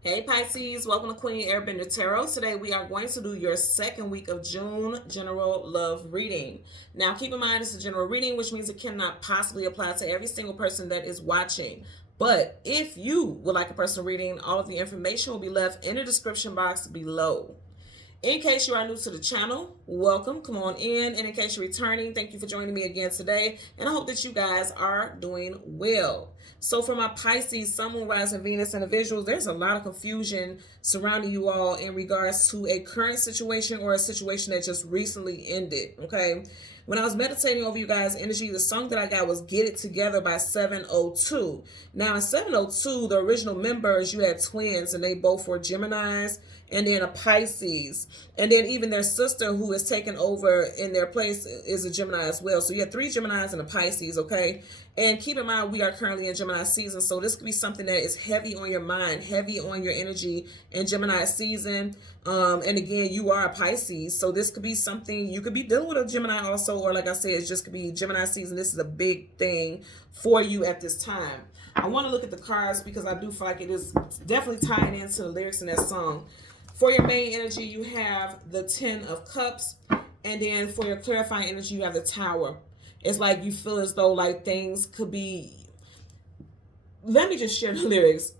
Hey Pisces, welcome to Queen Airbender Tarot. Today we are going to do your second week of June general love reading. Now keep in mind it's a general reading, which means it cannot possibly apply to every single person that is watching. But if you would like a personal reading, all of the information will be left in the description box below. In case you are new to the channel, welcome, come on in. And in case you're returning, thank you for joining me again today. And I hope that you guys are doing well. So for my Pisces, Sun, Moon, Rising, Venus individuals, there's a lot of confusion surrounding you all in regards to a current situation or a situation that just recently ended, okay? When I was meditating over you guys' energy, the song that I got was Get It Together by 702. Now in 702, the original members, you had twins and they both were Geminis, and then a Pisces, and then even their sister who is taken over in their place is a Gemini as well. So you have three Geminis and a Pisces, okay? And keep in mind, we are currently in Gemini season, so this could be something that is heavy on your mind, heavy on your energy in Gemini season. And again, you are a Pisces, so this could be something, you could be dealing with a Gemini also, or like I said, it just could be Gemini season. This is a big thing for you at this time. I want to look at the cards because I do feel like it is definitely tying into the lyrics in that song. For your main energy, you have the 10 of Cups. And then for your clarifying energy, you have the Tower. It's like you feel as though like things could be... Let me just share the lyrics.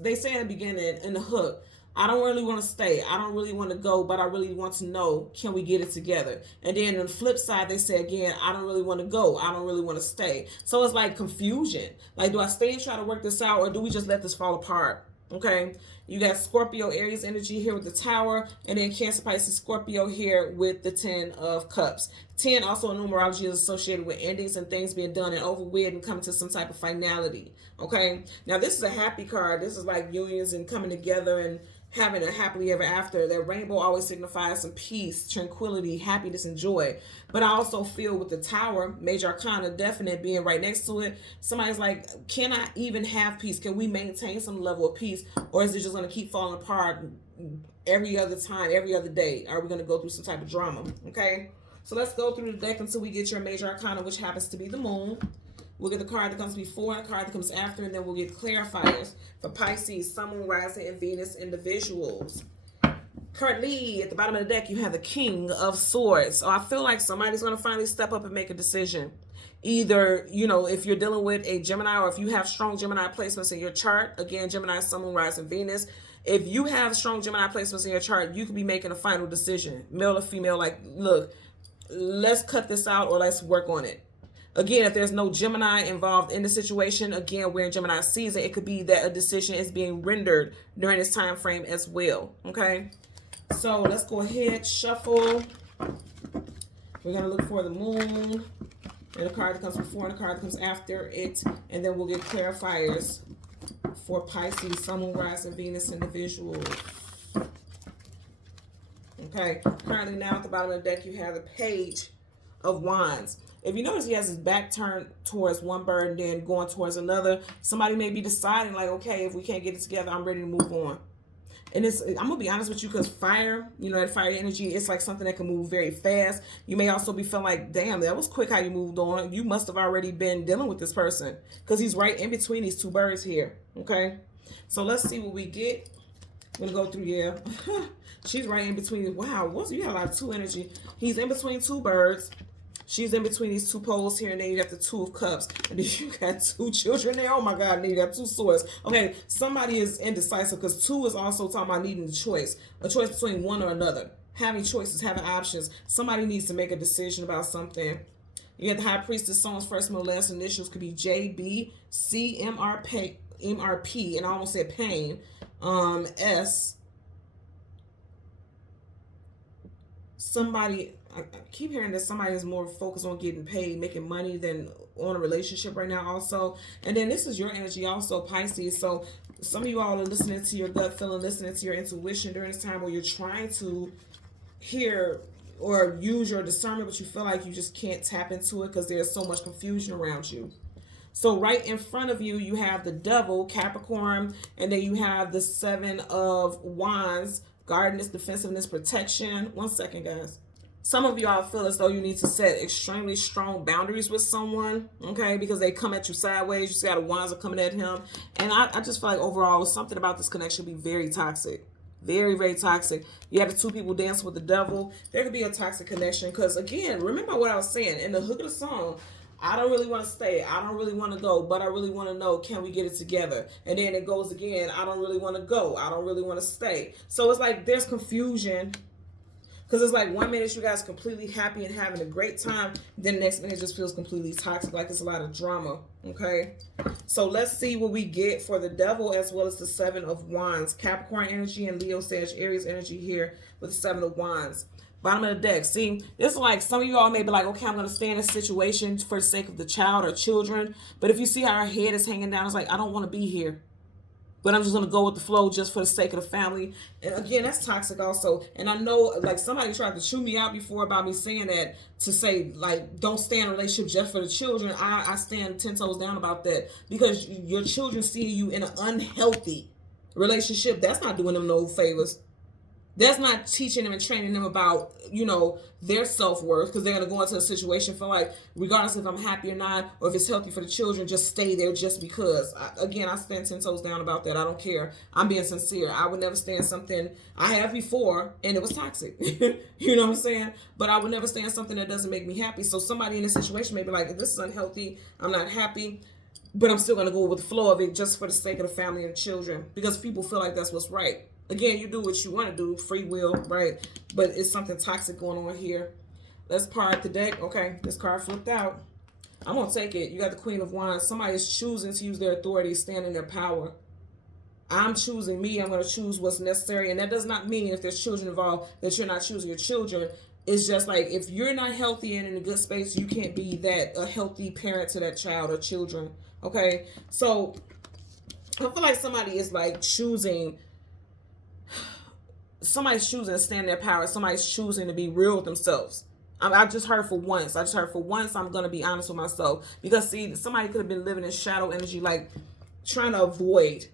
They say in the beginning, in the hook, I don't really want to stay. I don't really want to go, but I really want to know, can we get it together? And then on the flip side, they say again, I don't really want to go. I don't really want to stay. So it's like confusion. Like, do I stay and try to work this out, or do we just let this fall apart? Okay, you got Scorpio, Aries energy here with the Tower, and then Cancer, Pisces, Scorpio here with the 10 of Cups. 10 also in numerology is associated with endings and things being done and over with and coming to some type of finality. Okay, now this is a happy card. This is like unions and coming together and having a happily ever after. That rainbow always signifies some peace, tranquility, happiness, and joy. But I also feel with the Tower, major arcana, definite being right next to it, somebody's like, can I even have peace? Can we maintain some level of peace? Or is it just going to keep falling apart every other time, every other day? Are we going to go through some type of drama? Okay, so let's go through the deck until we get your major arcana, which happens to be the Moon. We'll get the card that comes before and the card that comes after, and then we'll get clarifiers for Pisces, Sun, Moon, Rising, and Venus individuals. Currently, at the bottom of the deck, you have the King of Swords. So I feel like somebody's going to finally step up and make a decision. Either, you know, if you're dealing with a Gemini, or if you have strong Gemini placements in your chart, again, Gemini, Sun, Moon, Rising, Venus. If you have strong Gemini placements in your chart, you could be making a final decision, male or female, like, look, let's cut this out or let's work on it. Again, if there's no Gemini involved in the situation, again, we're in Gemini season, it could be that a decision is being rendered during this time frame as well, okay? So let's go ahead, shuffle. We're going to look for the Moon, and the card that comes before and the card that comes after it, and then we'll get clarifiers for Pisces, Sun, Moon, Rising, Venus individuals. Okay, currently now at the bottom of the deck, you have the Page of Wands. If you notice, he has his back turned towards one bird and then going towards another. Somebody may be deciding like, okay, if we can't get it together, I'm ready to move on. And I'm going to be honest with you, because fire, you know, that fire energy, it's like something that can move very fast. You may also be feeling like, damn, that was quick how you moved on. You must have already been dealing with this person, because he's right in between these two birds here. Okay, so let's see what we get. I'm going to go through, yeah. She's right in between. Wow, you have like two energy. He's in between two birds. She's in between these two poles here, and then you got the Two of Cups. And then you got two children there. Oh my God, and then you got two swords. Okay, somebody is indecisive, because two is also talking about needing a choice between one or another. Having choices, having options. Somebody needs to make a decision about something. You got the High Priestess, Someone's first, middle, last initials could be JB, C, MRP, and I almost said pain. S. Somebody... I keep hearing that somebody is more focused on getting paid, making money, than on a relationship right now also. And then this is your energy also, Pisces. So some of you all are listening to your gut feeling, listening to your intuition during this time where you're trying to hear or use your discernment, but you feel like you just can't tap into it because there's so much confusion around you. So right in front of you, you have the Devil, Capricorn, and then you have the Seven of Wands, guardedness, defensiveness, protection. One second, guys. Some of y'all feel as though you need to set extremely strong boundaries with someone, okay, because they come at you sideways. You see how the wands are coming at him. And I just feel like overall something about this connection be very toxic. Very, very toxic. You have the two people dancing with the devil. There could be a toxic connection because, again, remember what I was saying in the hook of the song. I don't really want to stay. I don't really want to go, but I really want to know, can we get it together? And then it goes again. I don't really want to go. I don't really want to stay. So it's like there's confusion. Because it's like 1 minute you guys completely happy and having a great time. Then the next minute it just feels completely toxic. Like it's a lot of drama. Okay. So let's see what we get for the devil as well as the 7 of Wands. Capricorn energy and Leo, Sag, Aries energy here with the 7 of Wands. Bottom of the deck. See, it's like some of you all may be like, okay, I'm going to stay in a situation for the sake of the child or children. But if you see how our head is hanging down, it's like, I don't want to be here. But I'm just going to go with the flow just for the sake of the family. And again, that's toxic also. And I know, like, somebody tried to chew me out before about me saying that, to say, like, don't stay in a relationship just for the children. I stand 10 toes down about that. Because your children see you in an unhealthy relationship. That's not doing them no favors. That's not teaching them and training them about, you know, their self-worth, because they're going to go into a situation for like, regardless if I'm happy or not, or if it's healthy for the children, just stay there just because. Again, I stand 10 toes down about that. I don't care. I'm being sincere. I would never stand something I have before and it was toxic. You know what I'm saying? But I would never stand something that doesn't make me happy. So somebody in this situation may be like, this is unhealthy. I'm not happy. But I'm still going to go with the flow of it just for the sake of the family and children, because people feel like that's what's right. Again, you do what you want to do, free will, right? But it's something toxic going on here. Let's part the deck. Okay, this card flipped out. I'm going to take it. You got the Queen of Wands. Somebody is choosing to use their authority, stand in their power. I'm choosing me. I'm going to choose what's necessary. And that does not mean if there's children involved that you're not choosing your children. It's just like if you're not healthy and in a good space, you can't be a healthy parent to that child or children. Okay, so I feel like somebody is like choosing... Somebody's choosing to stand in their power. Somebody's choosing to be real with themselves. I just heard for once. I just heard for once I'm going to be honest with myself. Because, see, somebody could have been living in shadow energy, like trying to avoid.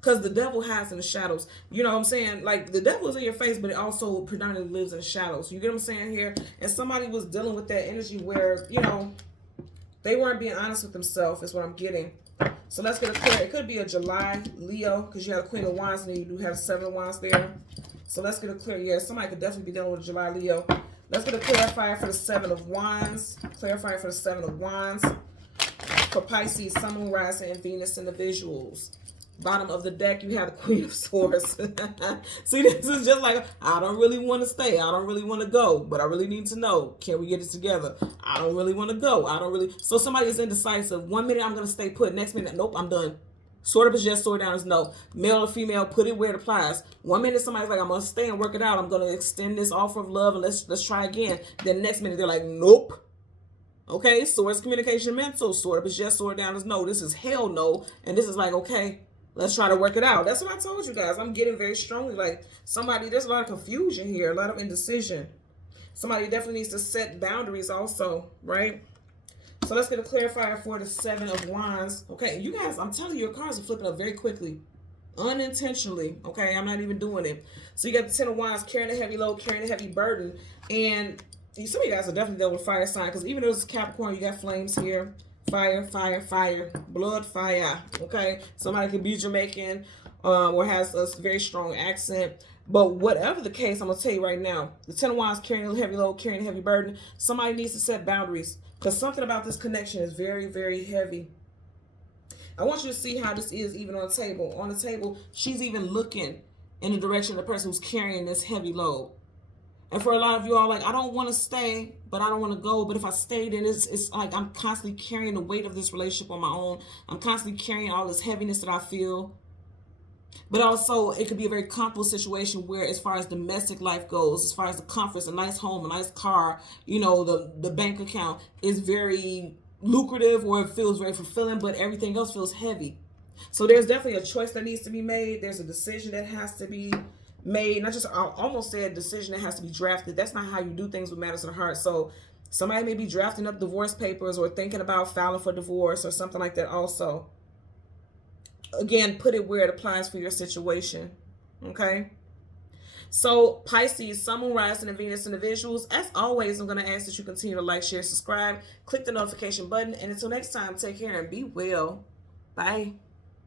Because the devil hides in the shadows. You know what I'm saying? Like, the devil is in your face, but it also predominantly lives in the shadows. You get what I'm saying here? And somebody was dealing with that energy where, you know, they weren't being honest with themselves is what I'm getting. So let's get a clear. It could be a July Leo, because you have a Queen of Wands and then you do have 7 of Wands there. So let's get a clear. Yeah, somebody could definitely be dealing with a July Leo. Let's get a clarifier for the 7 of Wands. Clarifier for the 7 of Wands. For Pisces, Sun, Moon, Rising, and Venus individuals. Bottom of the deck, you have the Queen of Swords. See, this is just like, I don't really want to stay. I don't really want to go. But I really need to know, can we get it together? I don't really want to go. I don't really. So somebody is indecisive. 1 minute, I'm going to stay put. Next minute, nope, I'm done. Sword up is yes, sword down is no. Male or female, put it where it applies. 1 minute, somebody's like, I'm going to stay and work it out. I'm going to extend this offer of love and let's try again. Then next minute, they're like, nope. Okay, swords, communication, mental. Sword up is yes, sword down is no. This is hell no. And this is like, okay, let's try to work it out. That's what I told you guys. I'm getting very strongly like somebody, there's a lot of confusion here, a lot of indecision. Somebody definitely needs to set boundaries also, right? So let's get a clarifier for the 7 of Wands. Okay, you guys, I'm telling you, your cards are flipping up very quickly. Unintentionally, okay? I'm not even doing it. So you got the 10 of Wands, carrying a heavy load, carrying a heavy burden. And some of you guys are definitely dealing with fire sign, because even though it's Capricorn, you got flames here. Fire, fire, fire. Blood, fire, okay? Somebody could be Jamaican or has a very strong accent. But whatever the case, I'm going to tell you right now, the 10 of Wands, carrying a heavy load, carrying a heavy burden. Somebody needs to set boundaries. Because something about this connection is very, very heavy. I want you to see how this is even on the table. On the table, she's even looking in the direction of the person who's carrying this heavy load. And for a lot of you all, like, I don't want to stay, but I don't want to go. But if I stay, then it's like I'm constantly carrying the weight of this relationship on my own. I'm constantly carrying all this heaviness that I feel. But also, it could be a very comfortable situation where, as far as domestic life goes, as far as the comforts, a nice home, a nice car, you know, the bank account is very lucrative, or it feels very fulfilling, but everything else feels heavy. So there's definitely a choice that needs to be made. There's a decision that has to be made. And I almost said decision that has to be drafted. That's not how you do things with matters of the heart. So somebody may be drafting up divorce papers or thinking about filing for divorce or something like that also. Again, put it where it applies for your situation. Okay? So Pisces, Sun, Moon, Rising, and Venus individuals, as always, I'm going to ask that you continue to like, share, subscribe, click the notification button, and until next time, take care and be well. Bye.